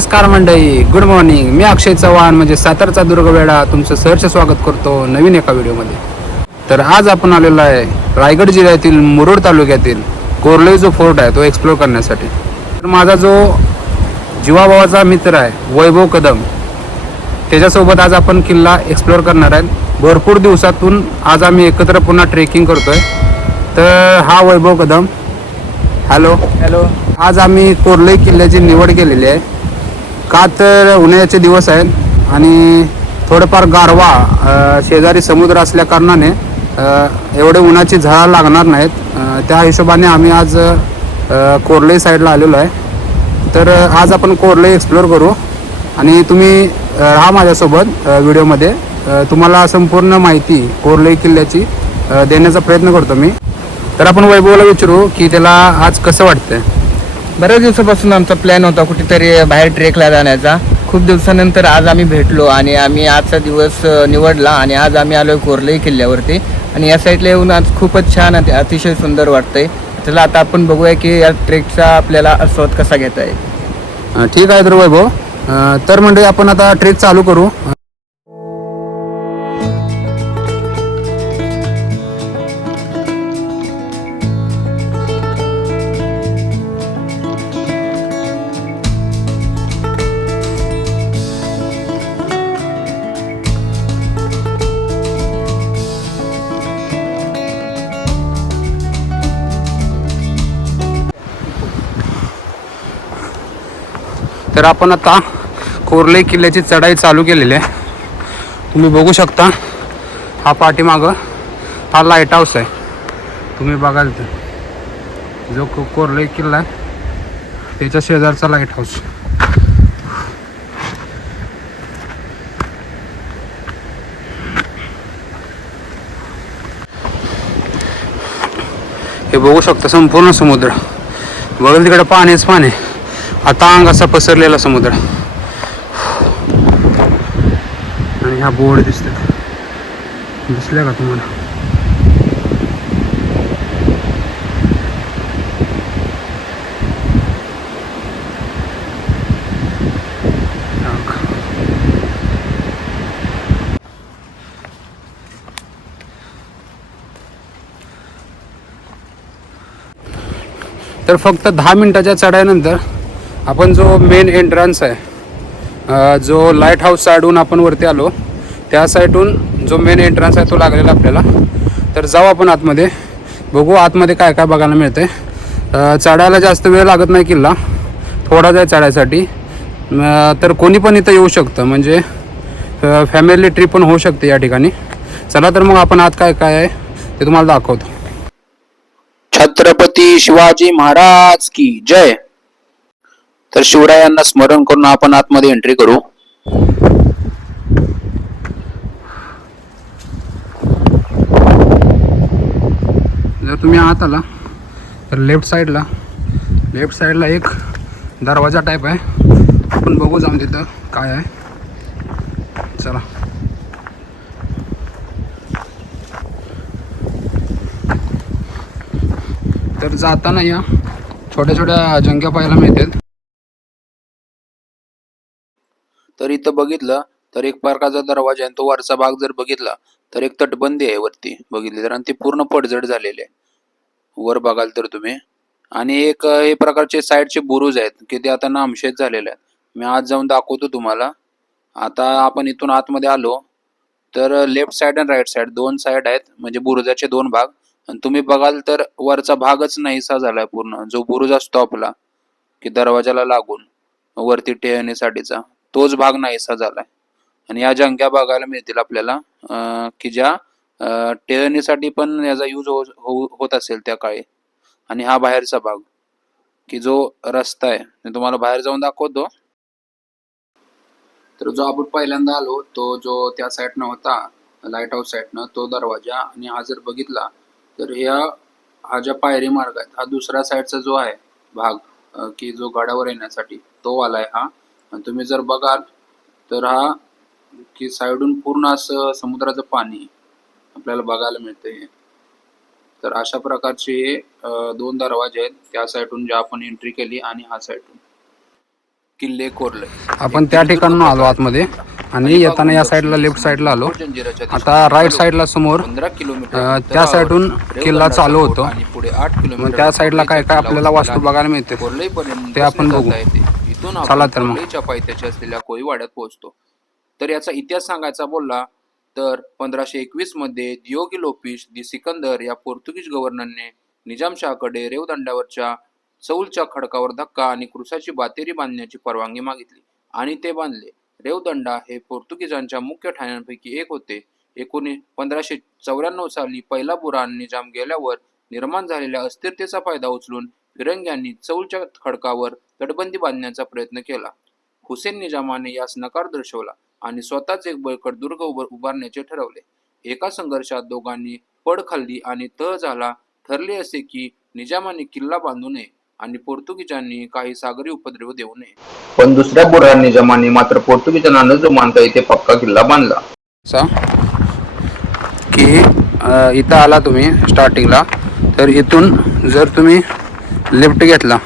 नमस्कार मंडळी good morning मी अक्षय चव्हाण म्हणजे सातारचा दुर्गवेडा तुमचं सहर्ष स्वागत करतो नवीन एका व्हिडिओमध्ये. तर आज आपण आलेलो आहे रायगड जिल्ह्यातील मुरुड तालुक्यातील कोरले जो फोर्ट आहे तो एक्सप्लोर करण्यासाठी. तर माझा जो जीवाभावाचा मित्र आहे वैभव कदम त्याच्यासोबत आज आपण किल्ला एक्सप्लोर करणार आहेत भरपूर दिवसातून आज आम्ही एकत्र पुन्हा ट्रेकिंग करतोय. तर हा वैभव कदम. हॅलो हॅलो आज आम्ही कोरले किल्ल्याची निवड केलेली आहे. का तर उन्हाळ्याचे दिवस आहेत आणि थोडंफार गारवा शेजारी समुद्र असल्या कारणाने एवढे उन्हाची झळा लागणार नाहीत. त्या हिशोबाने आम्ही आज कोरलई साईडला आलेलो आहे. तर आज आपण कोरलई एक्सप्लोर करू आणि तुम्ही राहा माझ्यासोबत व्हिडिओमध्ये. तुम्हाला संपूर्ण माहिती कोरलई किल्ल्याची देण्याचा प्रयत्न करतो मी. तर आपण वैभवला विचारू की त्याला आज कसं वाटतंय? बऱ्याच दिवसापासून आमचा प्लॅन होता कुठेतरी बाहेर ट्रेकला जाण्याचा. खूप दिवसानंतर आज आम्ही भेटलो आणि आम्ही आजचा दिवस निवडला आणि आज आम्ही आलोय कोरलई किल्ल्यावरती. आणि या साईडला येऊन आज खूपच छान अतिशय सुंदर वाटतंय. चला आता आपण बघूया की या ट्रेकचा आपल्याला आस्वाद कसा घेता येईल. ठीक आहे तर वैभव तर म्हणजे आपण आता ट्रेक चालू करू. तर आपण आता कोरले किल्ल्याची चढाई चालू केलेली आहे. तुम्ही बघू शकता हा पाठीमागं हा लाइट हाऊस आहे. तुम्ही बघाल तर. जो कोरले किल्ला आहे त्याच्या शेजारचा लाइट हाऊस हे बघू शकता संपूर्ण समुद्र. बघल तिकडे पाणीच पाणी. आता अंग असा पसरलेला समुद्र. आणि ह्या बोर्ड दिसतात दिसल्या का तुम्हाला? तर फक्त दहा मिनिटाच्या चढायनंतर आपण जो मेन एंट्रन्स आहे जो लाइट हाऊस साईडहून आपण वरती आलो त्या साईडहून जो मेन एंट्रन्स आहे तो लागलेला आपल्याला. तर जाऊ आपण आतमध्ये. बघू आतमध्ये काय काय बघायला मिळते चढायला जास्त वेळ लागत नाही किल्ला. थोडाच आहे चढायसाठी. तर कोणी पण इथं येऊ शकतं. म्हणजे फॅमिली ट्रिप पण होऊ शकते या ठिकाणी. चला तर मग आपण आत काय काय आहे ते तुम्हाला दाखवतो. छत्रपती शिवाजी महाराज की जय. तर शिवरायांना स्मरण करून आपण आतमध्ये एंट्री करू. जर तुम्ही आत आला तर लेफ्ट साईडला लेफ्ट साईडला एक दरवाजा टाईप आहे. आपण बघू जाऊन तिथं काय आहे. चला. तर जाताना या छोट्या छोट्या जंग्या पाहायला मिळतात. तर इथं बघितलं तर एक प्रकारचा दरवाजा आहे तो वरचा भाग जर बघितला तर एक तटबंदी आहे वरती बघितली तर. आणि ती पूर्ण पडझड झालेली आहे. वर बघाल तर तुम्ही. आणि एक हे प्रकारचे साईडचे बुरुज आहेत की ते आता नामशेष झालेले आहेत. मी आज जाऊन दाखवतो तुम्हाला. आता आपण इथून आतमध्ये आलो तर लेफ्ट साईड आणि राईट साईड दोन साईड आहेत म्हणजे बुरुजाचे दोन भाग. आणि तुम्ही बघाल तर वरचा भागच नाहीसा झालाय पूर्ण. जो बुरुज असतो आपला की दरवाजाला लागून वरती टेहणीसाठीचा. तोच भाग नाहीसा झालाय. आणि या जंग्या बघायला मिळतील आपल्याला अं, की ज्या टेरणीसाठी पण याचा यूज हो, हो, होत असेल त्या काळी. आणि हा बाहेरचा भाग की जो रस्ता आहे मी तुम्हाला बाहेर जाऊन दाखवतो. तर जो आपण पहिल्यांदा आलो तो जो त्या साईडनं होता लाइट हाऊस साईडनं तो दरवाजा आणि हा जर बघितला तर ह्या हा ज्या पायरी मार्ग आहेत हा दुसऱ्या साईडचा जो आहे भाग की जो गडावर येण्यासाठी तो वाला आहे हा. आणि तुम्ही जर बघाल तर हा की साईडून पूर्ण असं समुद्राचं पाणी आपल्याला बघायला मिळतंय. तर अशा प्रकारचे दोन दरवाजे आहेत. त्या साईडून जे आपण एंट्री केली आणि हा साईडून किल्ले कोरले. आपण त्या ठिकाणून आलो आतमध्ये आणि येताना या साईडला लेफ्ट साईडला आलो. आता राईट साईडला समोर पंधरा किलोमीटर त्या साईडून किल्ला चालू होतो. आणि पुढे आठ किलोमीटर मग त्या साईडला काय काय आपल्याला वास्तू बघायला मिळते. ते आपण बघू. इथून चला तर मग. पायथ्याशी असलेल्या कोळीवाड्यात पोहोचतो. तर याचा इतिहास सांगायचा बोलला तर पंधराशे एकवीसमध्ये दियोगी लोपिस दि सिकंदर या पोर्तुगीज गव्हर्नरने निजामशाहकडे रेवदंडावरच्या चौलच्या खडकावर धक्का आणि क्रुसाची बातेरी बांधण्याची परवानगी मागितली आणि ते बांधले. रेवदंडा हे पोर्तुगीजांच्या मुख्य ठाण्यांपैकी एक होते. एकोणी पंधराशे चौऱ्याण्णव साली पहिला बुरान निजाम गेल्यावर निर्माण झालेल्या अस्थिरतेचा फायदा उचलून फिरंग्यांनी चौलच्या खडकावर तटबंदी बांधण्याचा प्रयत्न केला. हुसेन निजामाने यास नकार दर्शवला आणि स्वतःच एक बळकट दुर्ग उभं उभारण्याचे ठरवले. एका संघर्षात दोघांनी पड खाल्ली आणि तह झाला. ठरले असे की निजामाने किल्ला बांधू नये आणि पोर्तुगीजांनी काही सागरी उपद्रव देऊ नये. पण दुसऱ्या बुरहान निजामाने मात्र पोर्तुगीजांना न जुमानता इथे पक्का किल्ला बांधला. असा की इथं आला तुम्ही स्टार्टिंगला तर इथून जर तुम्ही लेफ्ट घेतला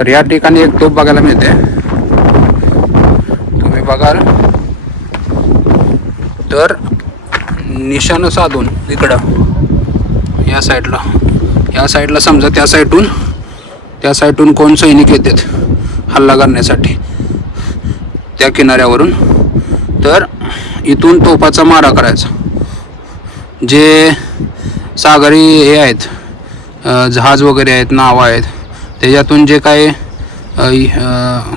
तर या ठिकाणी एक तोप बघायला मिळते. तुम्ही बघाल. तर निशाण साधून इकडं या साईडला. या साईडला समजा त्या साईडून त्या साईडून कोण सैनिक येतात हल्ला करण्यासाठी? त्या किनाऱ्यावरून. तर इथून तोफाचा मारा करायचा. जे सागरी हे आहेत जहाज वगैरे आहेत नावं आहेत त्याच्यातून जे काही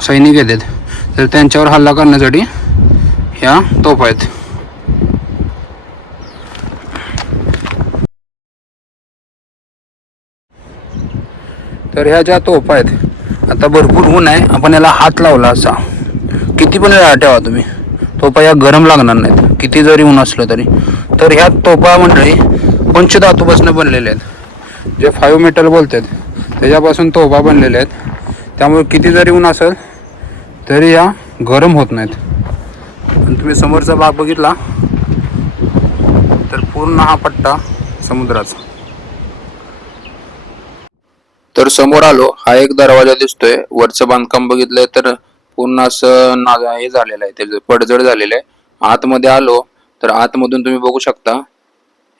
सैनिक येतात तर त्यांच्यावर हल्ला करण्यासाठी ह्या तोफा आहेत. तर ह्या ज्या तोफा आहेत आता भरपूर ऊन आहे आपण याला हात लावला असा. किती पण वेळा ठेवा तुम्ही. तोफा या गरम लागणार नाहीत. किती जरी ऊन असलं तरी. तर ह्या तोफा मंडळी पंचधातूपासून बनलेल्या आहेत. जे फाईव्ह मेटल बोलतात त्याच्यापासून तोभा बनलेले आहेत. त्यामुळे किती जरी ऊन असेल तरी या गरम होत नाहीत. आणि तुम्ही समोरचा भाग बघितला तर पूर्ण हा पट्टा समुद्राचा. तर समोर आलो हा एक दरवाजा दिसतोय. वरचं बांधकाम बघितलंय तर पूर्ण असं ना हे झालेलं आहे त्याचं पडझड झालेलं आहे. आतमध्ये आलो तर आतमधून तुम्ही बघू शकता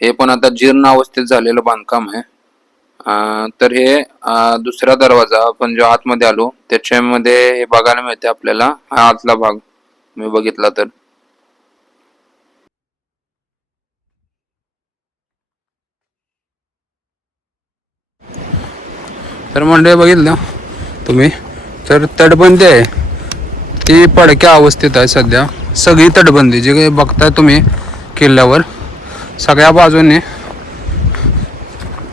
हे पण आता जीर्ण अवस्थेत झालेलं बांधकाम आहे. तर हे दुसरा दरवाजा आपण जो आतमध्ये आलो त्याच्यामध्ये हे बघायला मिळते आपल्याला. हा आतला भाग मी बघितला तर. तर मंडळी बघितलं तुम्ही? तर तटबंदी आहे. ती पडक्या अवस्थेत आहे सध्या. सगळी तटबंदी जे काही बघताय तुम्ही किल्ल्यावर सगळ्या बाजूने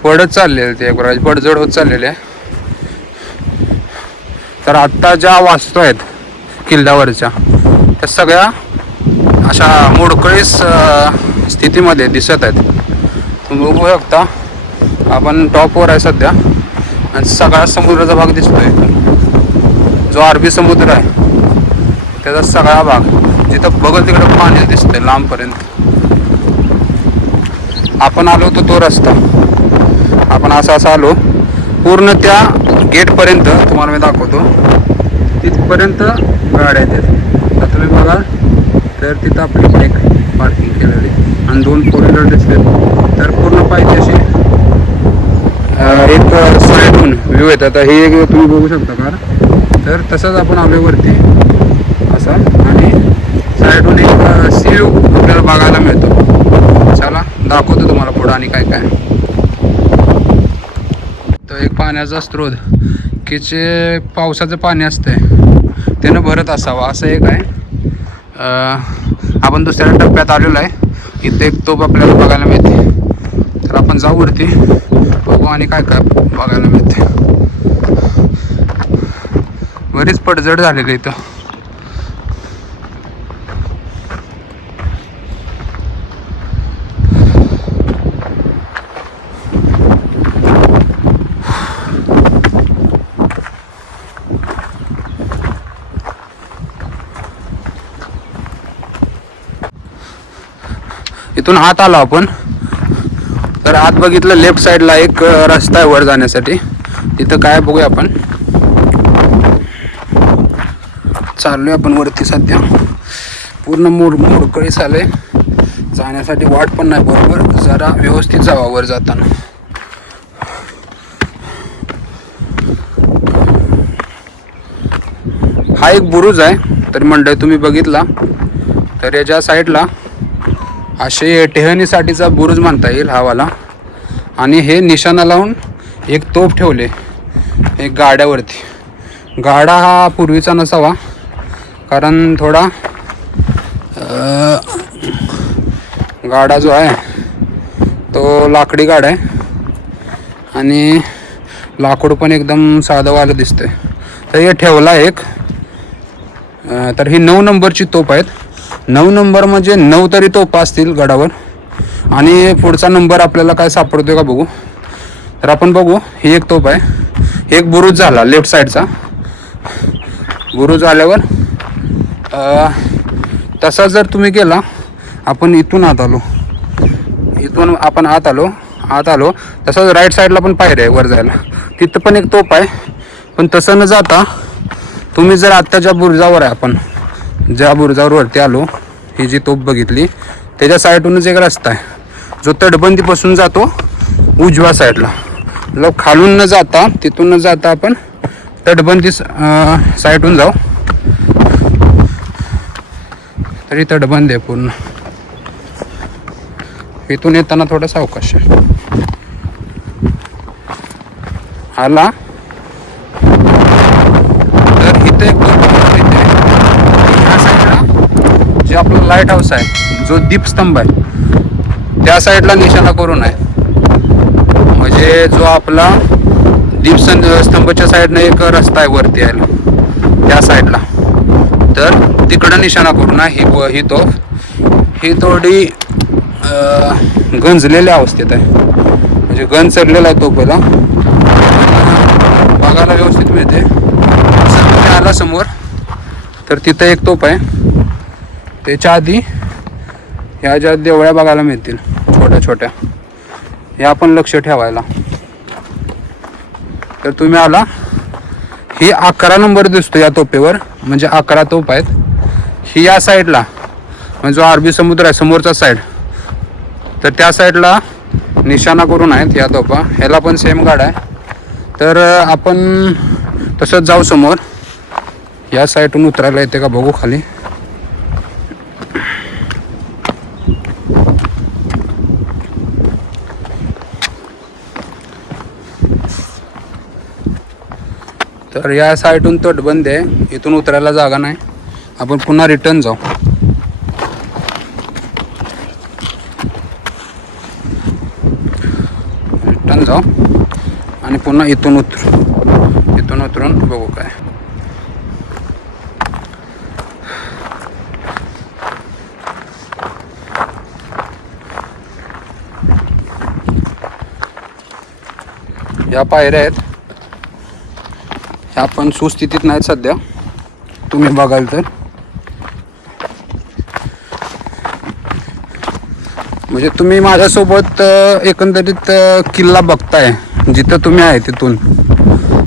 पडत चाललेले ते एक म्हणजे पडझड होत चाललेले आहे. तर आत्ता ज्या वास्तू आहेत किल्ल्यावरच्या त्या सगळ्या अशा मोडकळीस स्थितीमध्ये दिसत आहेत. तुम्ही बघू शकता आपण टॉपवर आहे सध्या. आणि सगळा समुद्राचा भाग दिसतोय. जो अरबी समुद्र आहे त्याचा सगळा भाग जिथं बघत तिकडं पाणी दिसतंय लांबपर्यंत. आपण आलो होतो तो रस्ता. आपण असं असं आलो. पूर्ण त्या गेटपर्यंत तुम्हाला मी दाखवतो. तिथपर्यंत गाड्या आहेत आता तुम्ही बघा तर तिथं आपली बाईक पार्किंग केलेली आणि दोन फोर व्हीलर दिसले तर पूर्ण पाहिजे अशी एक साईडहून व्ह्यू येत. आता हे एक तुम्ही बघू शकता का? तर तसंच आपण आलो वरती. असा. आणि साईडहून एक सी व्ह्यू आपल्याला बघायला मिळतो. चला दाखवतो तुम्हाला पुढं आणि काय काय. तो एक पाण्याचा स्रोत की जे पावसाचं पाणी असतंय त्यानं भरत असावं असं एक आहे. आपण दुसऱ्या टप्प्यात आलेलो आहे. इथे एक तोप आपल्याला बघायला मिळते. तर आपण जाऊ वरती बघू आणि काय काय बघायला मिळते. बरीच पडझड झालेली इथं. इथून आत आलो आपण. तर आत बघितलं लेफ्ट साईडला एक रस्ता आहे वर जाण्यासाठी. तिथं काय बघूया आपण. चाललोय आपण वरती सध्या. पूर्ण मोड मोडकळीस आले जाण्यासाठी वाट पण नाही बरोबर. जरा व्यवस्थित जावा वर जाताना. हा एक बुरुज आहे तर मंडळ तुम्ही बघितला. तर याच्या साईडला असे टेहणीसाठीचा बुरुज म्हणता येईल हा वाला. आणि हे निशाणा लावून एक तोफ ठेवले एक गाड्यावरती. गाडा हा पूर्वीचा नसावा कारण थोडा गाडा जो आहे तो लाकडी गाडा आहे. आणि लाकूड पण एकदम साधंवालं दिसतंय. तर हे ठेवला एक तर ही नऊ नंबरची तोप आहेत. नऊ नंबर म्हणजे नऊ तरी तो असतील गडावर. आणि पुढचा नंबर आपल्याला काय सापडतोय का बघू. तर आपण बघू ही एक तोप आहे. एक बुरुज झाला लेफ्ट साईडचा. बुरुज आल्यावर तसा जर तुम्ही गेला आपण इथून आत आलो. इथून आपण आत आलो आत आलो. तसंच राईट साईडला पण पायऱ्या आहे वर जायला. तिथं पण एक तोप आहे. पण तसं न जाता तुम्ही जर आत्ताच्या बुरुजावर आहे आपण ज्या बुरुजावर वरती आलो ही जी तोप बघितली त्याच्या साईडूनच एक रस्ता आहे. जो तटबंदीपासून जातो उजव्या साईडला. मतलब खालून न जाता तिथून न जाता आपण तटबंदी साईडून जाऊ. तरी तटबंदी आहे पूर्ण. इथून येताना थोडा अवकाश आहे. आला. तर इथे एक इथे ह्या साईडला जे आपलं लाइट हाऊस आहे जो दीपस्तंभ आहे त्या साईडला निशाणा करून आहे म्हणजे जो आपला दीपस्तंभ स्तंभच्या साईडनं एक रस्ता आहे वरती यायला त्या साईडला तर तिकडं निशाणा करून आहे ही ही तोफ. ही थोडी गंजलेल्या अवस्थेत आहे. म्हणजे गंज चढलेला आहे तोफला बघायला व्यवस्थित मिळते. आला समोर तर तिथं एक तोप आहे. त्याच्या आधी ह्या ज्या देवळ्या बघायला मिळतील छोट्या छोट्या या पण लक्ष ठेवायला. तर तुम्ही आला ही अकरा नंबर दिसतो या तोपेवर म्हणजे अकरा तोप आहेत. ही या साईडला म्हणजे जो अरबी समुद्र आहे समोरचा साईड तर त्या साईडला निशाणा करून आहेत या तोपा ह्याला पण सेम गाड आहे. तर आपण तसंच जाऊ समोर. या साईडून उतरायला येते का बघू खाली. तर या साईडून तटबंद आहे. इथून उतरायला जागा नाही. आपण पुन्हा रिटर्न जाऊ. रिटर्न जाऊ. आणि पुन्हा इथून उतरू. इथून उतरून बघू काय. या पायऱ्या आहेत. ह्या पण सुस्थितीत नाहीत सध्या. तुम्ही बघाल तर. म्हणजे तुम्ही माझ्यासोबत एकंदरीत किल्ला बघताय. जिथं तुम्ही आहे तिथून.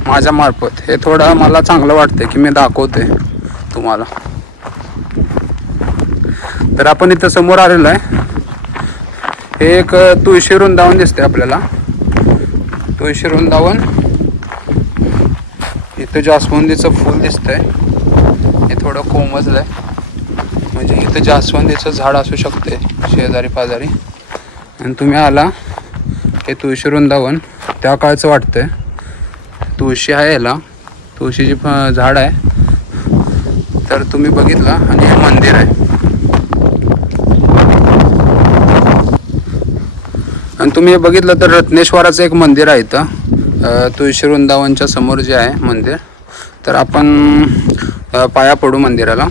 माझ्या मार्फत. हे थोडं मला चांगलं वाटतंय की मी दाखवते तुम्हाला. तर आपण इथं समोर आलेलो आहे. हे एक तुळशी वृंदावन दिसते आपल्याला. तुळशी वृंदावन. इथं जास्वंदीचं फूल दिसतंय. हे थोडं कोमजलं आहे म्हणजे इथं जास्वंदीचं झाड असू शकते शेजारी पाजारी. आणि तुम्ही आला हे तुळशी वृंदावन त्या काळचं वाटतंय. तुळशी आहे याला. तुळशीची फ- झाड आहे. तर तुम्ही बघितला आणि हे मंदिर आहे. आणि तुम्ही हे बघितलं तर रत्नेश्वराचं एक मंदिर आहे इथं. तुळशी वृंदावनच्या समोर जे आहे मंदिर तर आपण पाया पडू मंदिराला.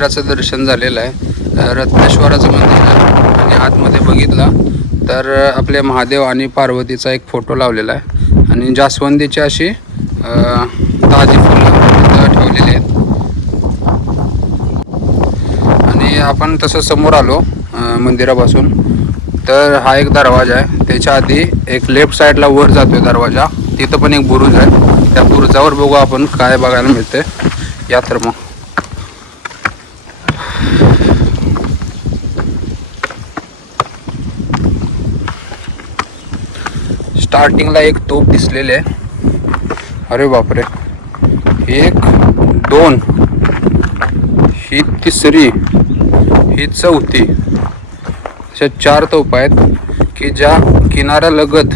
मंदिराचं दर्शन झालेलं आहे. रत्नेश्वराचं मंदिर आहे. आणि आतमध्ये बघितलं तर आपले महादेव आणि पार्वतीचा एक फोटो लावलेला आहे. आणि जास्वंदीची अशी ताजी फुलं ठेवलेली आहेत. आणि आपण तसं समोर आलो मंदिरापासून. तर हा एक दरवाजा आहे. त्याच्या आधी एक लेफ्ट साईडला वर जातोय दरवाजा. तिथं पण एक बुरुज आहे. त्या बुरुजावर बघू आपण काय बघायला मिळते या तर मग. स्टार्टिंगला एक तोप दिसलेले आहे. अरे बापरे. एक दोन. ही तिसरी ही चौथी. अशा चार तोप आहेत की ज्या किनाऱ्यालगत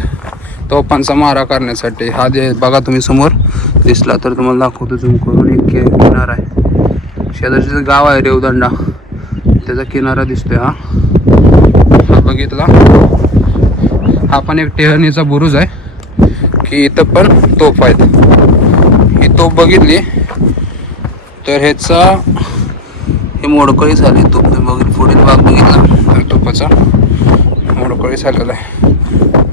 तोपांचा मारा करण्यासाठी हा जे बघा तुम्ही समोर दिसला तर तुम्हाला दाखवतो झूम करून. एक किनारा आहे. शेजारचे गाव आहे रेवदंडा. त्याचा किनारा दिसतोय हा. हा बघितला? हा पण एक टेहणीचा बुरुज आहे. की इथं पण तोफ आहेत. ही तोफ बघितली? तर ह्याचा हे मोडकळी झाली. तोफ तुम्ही बघितली. पुढील भाग बघितला. तोपाचा मोडकळी झालेला आहे.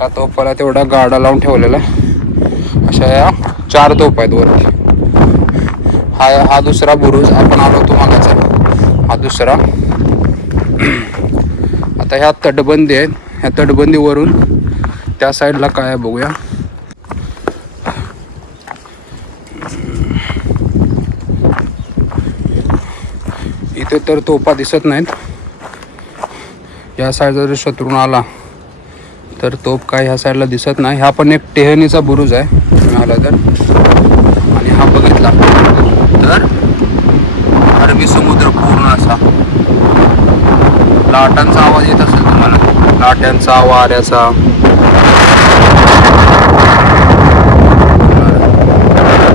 हा तोपाला तेवढा गाडा लावून ठेवलेला आहे. अशा या चार तोफ आहेत वरती. हा हा दुसरा बुरुज आपण आलो तो मागाचा हा दुसरा. आता ह्या तटबंदी आहेत. ह्या तटबंदीवरून त्या साईडला काय आहे बघूया. इथे तर तोपा दिसत नाहीत. या साईड जर शत्रून आला तर तोप काय ह्या साईडला दिसत नाही. हा पण एक टेहनीचा बुरुज आहे आला तर. आणि हा बघितला. तर अरबी समुद्र पूर्ण असा. लाटांचा आवाज येत असेल तुम्हाला लाट्यांचा वाऱ्याचा.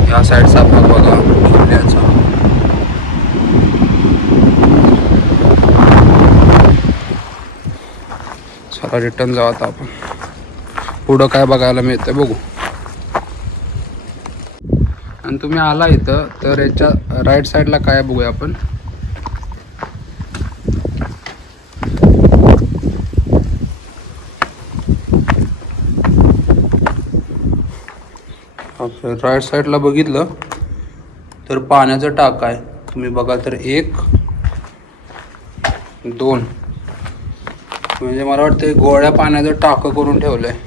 ह्या साईडचा भाग बघा किल्ल्याचा. चला रिटर्न जाऊ आता आपण. पुढं काय बघायला मिळतं बघू. आणि तुम्ही आला इथं तर याच्या राईट साईडला काय बघूया आपण? राईट साईडला बघितलं तर पाण्याचा टाक आहे. तुम्ही बघा तर एक दोन. म्हणजे मला वाटतं गोळ्या पाण्याचं टाकं करून ठेवलं आहे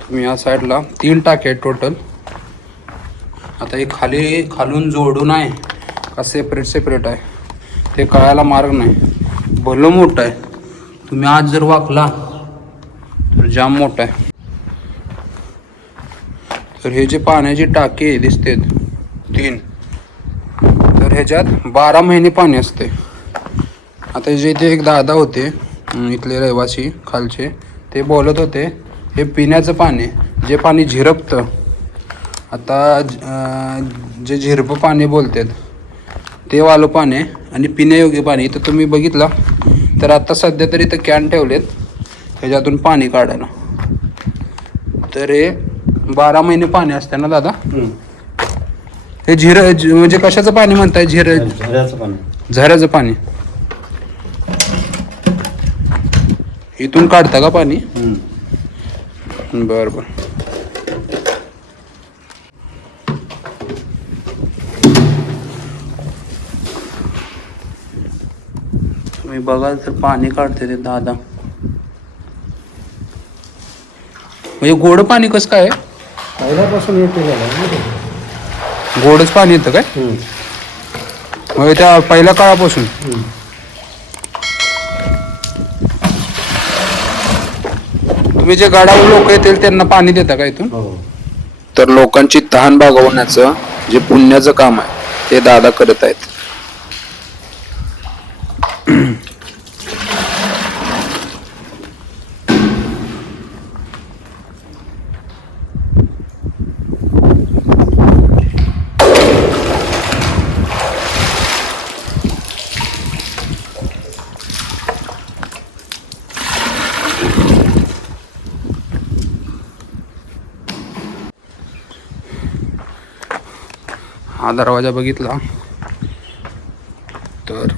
तुम्ही या साईडला तीन टाके आहेत टोटल आता हे खाली खालून जोडून आहे का सेपरेट सेपरेट आहे? ते कळायला मार्ग नाही. भलं मोठं आहे. तुम्ही आज जर वाकला तर जाम मोठा आहे. तर हे जे पाण्याची टाके दिसते तीन. तर ह्याच्यात बारा महिने पाणी असते. आता जे इथे एक दादा होते इथले रहिवासी खालचे ते बोलत होते हे पिण्याचं पाणी जे पाणी झिरपतं. आता जे झिरपं पाणी बोलतात ते वालं पाणी आहे आणि पिण्यायोग्य पाणी इथं तुम्ही बघितला तर आता सध्या तरी इथं कॅन ठेवलेत ह्याच्यातून पाणी काढायला. तर हे बारा महिने पाणी असते ना दादा? हे झिर झ- म्हणजे कशाचं पाणी म्हणताय? झिर झऱ्याचं पाणी. झऱ्याचं पाणी. इथून काढता का पाणी? बर बर. तुम्ही बघाल तर पाणी काढते ते दादा. म्हणजे गोड पाणी कसं काय आहे? पहिल्यापासून. गोडच पाणी येतं काय हम्म. म्हणजे त्या पहिल्या काळापासून हम्म. तुम्ही जे गाडावर लोक येतील त्यांना पाणी देता का इथून हो तर लोकांची तहान भागवण्याचं जे पुण्याचं काम आहे ते दादा करत आहेत हा दरवाजा बघितला. तर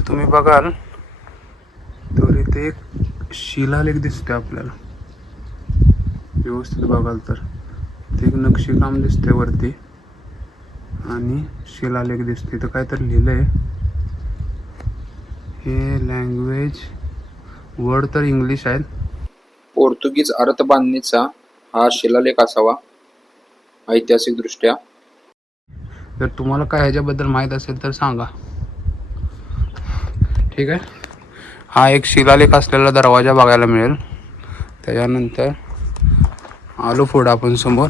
तुम्ही बघाल तर इथे एक शिलालेख दिसते आपल्याला. व्यवस्थित बघाल तर. ते एक नक्षीकाम दिसते वरती आणि शिलालेख दिसते तर काहीतरी लिहिलं आहे हे लँग्वेज वर्ड तर इंग्लिश आहेत. पोर्तुगीज अर्थबांधणीचा हा शिलालेख असावा ऐतिहासिक दृष्ट्या जर तुम्हाला काय ह्याच्याबद्दल माहीत असेल तर सांगा. ठीक आहे? हा एक शिलालेख असलेला दरवाजा बघायला मिळेल. त्याच्यानंतर आलो पुढं आपण समोर.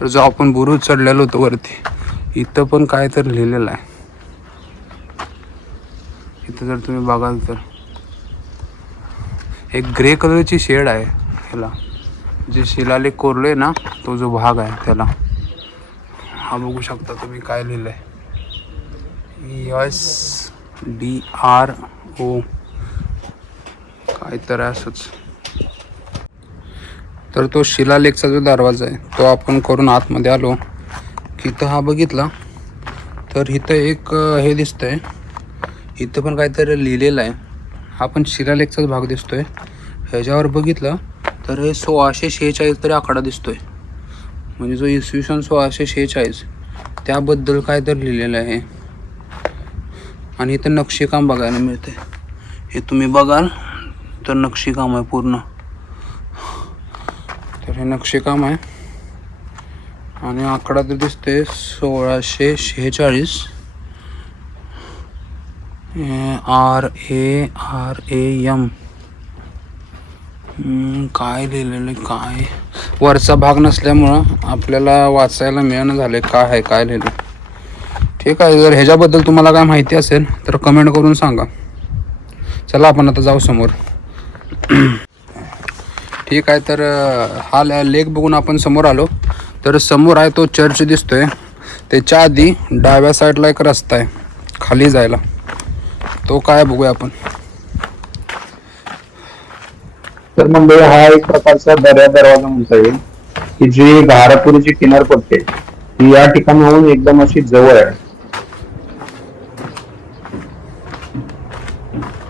तर जो आपण बुरुज चढलेलो होतो वरती इथं पण काय तर लिहिलेलं आहे. इथं जर तुम्ही बघाल तर. एक ग्रे कलरची शेड आहे ह्याला. जे शिलालेख कोरले ना तो जो भाग आहे त्याला. हा बघू शकता तुम्ही काय लिहिलं आहे यस डी आर ओ काय तर आहे असंच. तर तो शिलालेखचा जो दरवाजा आहे तो आपण करून आतमध्ये आलो. इथं हा बघितला. तर इथं एक हे दिसतंय. इथं पण काहीतरी लिहिलेलं आहे. हा पण शिलालेखचाच भाग दिसतोय. ह्याच्यावर बघितलं तर हे सोळाशे शेहेचाळीस तरी आकडा दिसतोय. म्हणजे जो इसवी सन सोळाशे शेहेचाळीस त्याबद्दल काय तर लिहिलेलं आहे. आणि इथं नक्षीकाम बघायला मिळते हे तुम्ही बघाल तर नक्षीकाम आहे पूर्ण. तर हे नक्षीकाम आहे. आणि आकडा तर दिसते सोळाशे शेहेचाळीस. R A R A M काय लिहिलेलं आहे, काय? वरचा भाग नसल्यामुळं आपल्याला वाचायला मिळणं झाले काय आहे काय लिहिलं? ठीक आहे जर ह्याच्याबद्दल तुम्हाला काय माहिती असेल तर कमेंट करून सांगा. चला आपण आता जाऊ समोर. ठीक आहे तर हा लेख बघून आपण समोर आलो. तर समोर आहे तो चर्च दिसतोय. त्याच्या आधी डाव्या साईडला एक रस्ता आहे खाली जायला. तो काय बघूया आपण. तर मंडळी हा एक प्रकारचा दर्या दरवाजा म्हणता येईल की जी घारापुरीची किनारपट्टी ती या ठिकाणाहून एकदम अशी जवळ आहे.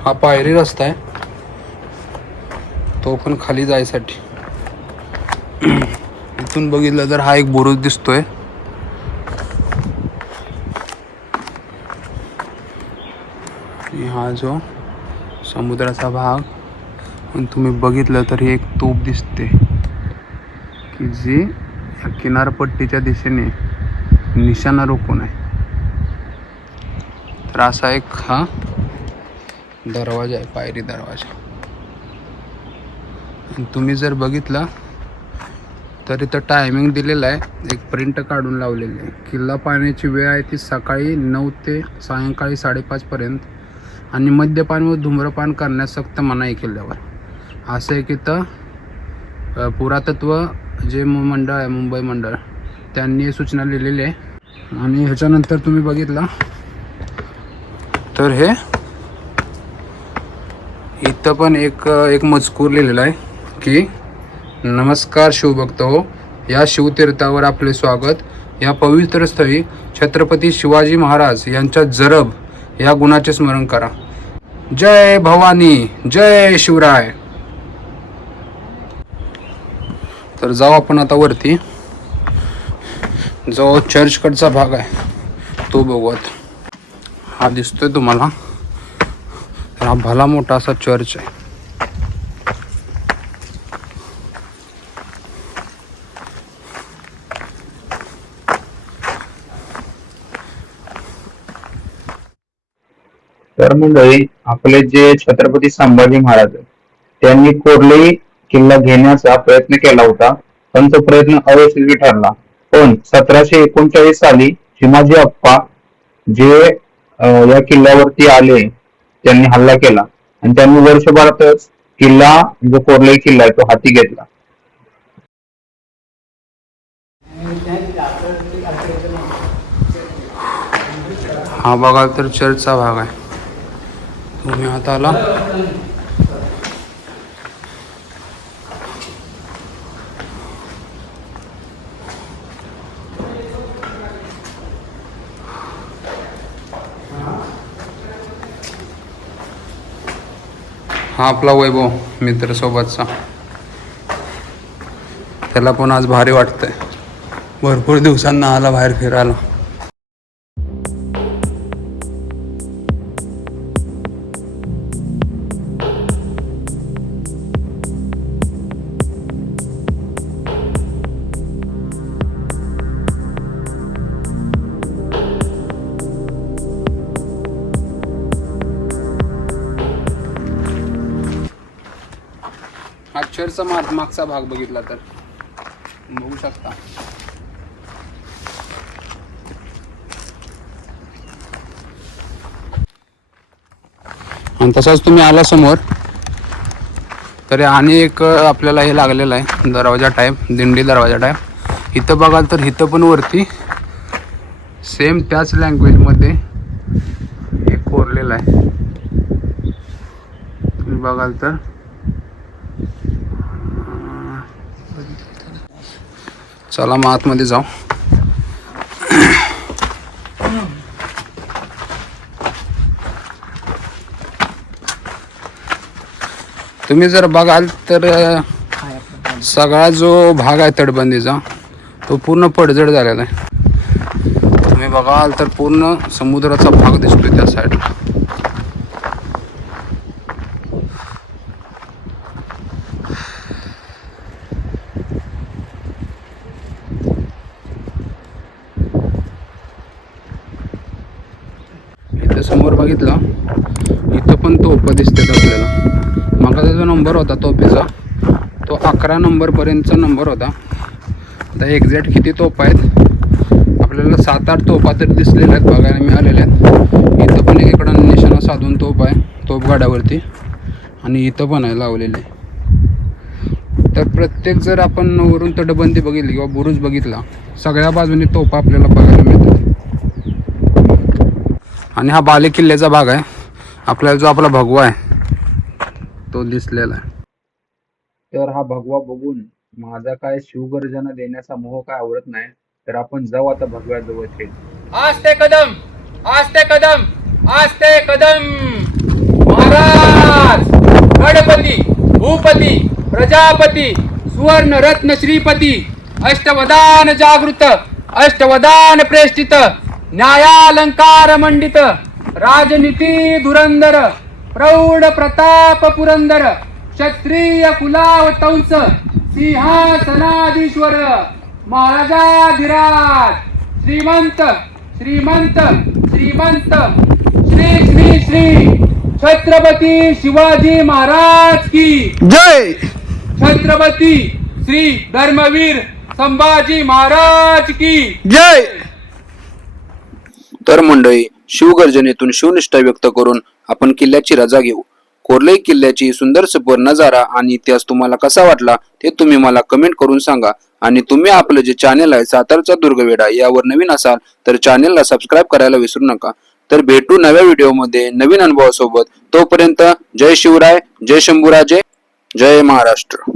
हा पायरी रस्ता आहे. तो पण खाली जायसाठी. इथून बघितलं तर हा एक बुरुज दिसतोय. हा जो समुद्राचा भाग. पण तुम्ही बघितलं तर ही एक तोप दिसते. की जी या किनारपट्टीच्या दिशेने निशाणा रोखून आहे. तर असा एक हा दरवाजा आहे पायरी दरवाजा. आणि तुम्ही जर बघितला तर इथं टायमिंग दिलेलं आहे. एक प्रिंट काढून लावलेली आहे. किल्ला पाहण्याची वेळ आहे ती सकाळी नऊ ते सायंकाळी साडेपाचपर्यंत आणि मद्यपान व धूम्रपान करण्यास सक्त मनाई केल्यावर. असं आहे इथं तर पुरातत्व जे मंडळ आहे मुंबई मंडळ त्यांनी सूचना लिहिलेली आहे. आणि ह्याच्यानंतर तुम्ही बघितला तर हे इथं पण एक एक मजकूर लिहिलेला आहे की नमस्कार शिवभक्त हो या शिवतीर्थावर आपले स्वागत. या पवित्र स्थळी छत्रपती शिवाजी महाराज यांच्या जरब या गुणाचे स्मरण करा. जय भवानी जय शिवराय. तर जाऊ आपण आता वरती. जो चर्चकडचा भाग आहे तो बघूयात. हा दिसतोय तुम्हाला. हा भला मोठा असा चर्च आहे. तर मंडळी आपले जे छत्रपती संभाजी महाराज त्यांनी कोरली किल्ला घेण्याचा प्रयत्न केला होता पण तो प्रयत्न अयशस्वी ठरला. पण सतराशे एकोणचाळीस साली शिमाजी अप्पा जे या किल्ल्यावरती आले त्यांनी हल्ला केला. आणि त्यांनी वर्षभरातच किल्ला जो कोरले किल्ला आहे तो हाती घेतला. हा बघा तर चर्चचा भाग आहे. तुम्ही आता आला. हा आपला वैभव मित्र सोबतचा त्याला पण आज भारी वाटतंय. भरपूर दिवसांना आला बाहेर फिरायला. मागचा भाग बघितला तर. बघू शकता. आणि तसाच तुम्ही आला समोर तरी आणि एक आपल्याला हे लागलेलं आहे दरवाजा टाईप दिंडी दरवाजा टाईप इथं बघाल तर इथं पण वरती सेम त्याच लँग्वेजमध्ये हे कोरलेलं आहे. तुम्ही बघाल तर. चला मग आतमध्ये जाऊ. तुम्ही जर बघाल तर सगळा जो भाग आहे तटबंदीचा तो पूर्ण पडझड झालेला आहे. तुम्ही बघाल तर पूर्ण समुद्राचा भाग दिसतोय त्या साईडला इथं समोर बघितला. इथं पण तोफा दिसतात आपल्याला. मागा जो नंबर होता तोफेचा तो अकरा नंबरपर्यंतचा नंबर होता. आता एक्झॅक्ट किती तोफा आहेत? आपल्याला सात आठ तोफा तरी दिसलेल्या आहेत बघायला मिळालेल्या आहेत. इथं पण एकीकडं निशाणा साधून तोफ आहे तोफगाड्यावरती आणि इथं पण आहे लावलेले. तर प्रत्येक जर आपण वरून तटबंदी बघितली किंवा बुरुज बघितला सगळ्या बाजूनी तोफा आपल्याला बघायला मिळतात. आणि हा बाले किल्ल्याचा भाग आहे. आपल्याला जो आपला भगवा आहे तो दिसलेला आहे. तर हा भगवा बघून माझा काय शिवगर्जना देण्याचा मोह काय आवडत नाही तर आपण जाऊ आता भगव्याजवळ थेट आस्ते कदम आस्ते कदम आस्ते कदम. महाराज गणपती भूपती प्रजापती सुवर्ण रत्न श्रीपती अष्टवदान जागृत अष्टवदान प्रेष्ठित न्यायालंकार मंडित राजनीती धुरंदर प्रौढ प्रताप पुरंदर क्षत्रिय कुलावतंस सिंहासनाधीश्वर महाराजाधिराज श्रीमंत श्रीमंत श्रीमंत श्री श्री श्री छत्रपती शिवाजी महाराज की. जय! छत्रपती श्री धर्मवीर संभाजी महाराज की. जय! तर मंडळी शिवगर्जनेतून शिवनिष्ठा व्यक्त करून आपण किल्ल्याची रजा घेऊ. कोर्लई किल्ल्याची सुंदर सपर नजारा आणि इतिहास तुम्हाला कसा वाटला ते तुम्ही मला कमेंट करून सांगा. आणि तुम्ही आपलं जे चॅनेल आहे सातारचा दुर्गवेडा यावर नवीन असाल तर चॅनेलला सबस्क्राईब करायला विसरू नका. तर भेटू नव्या व्हिडिओमध्ये नवीन अनुभवासोबत. तोपर्यंत जय शिवराय जय शंभूराजे जय महाराष्ट्र.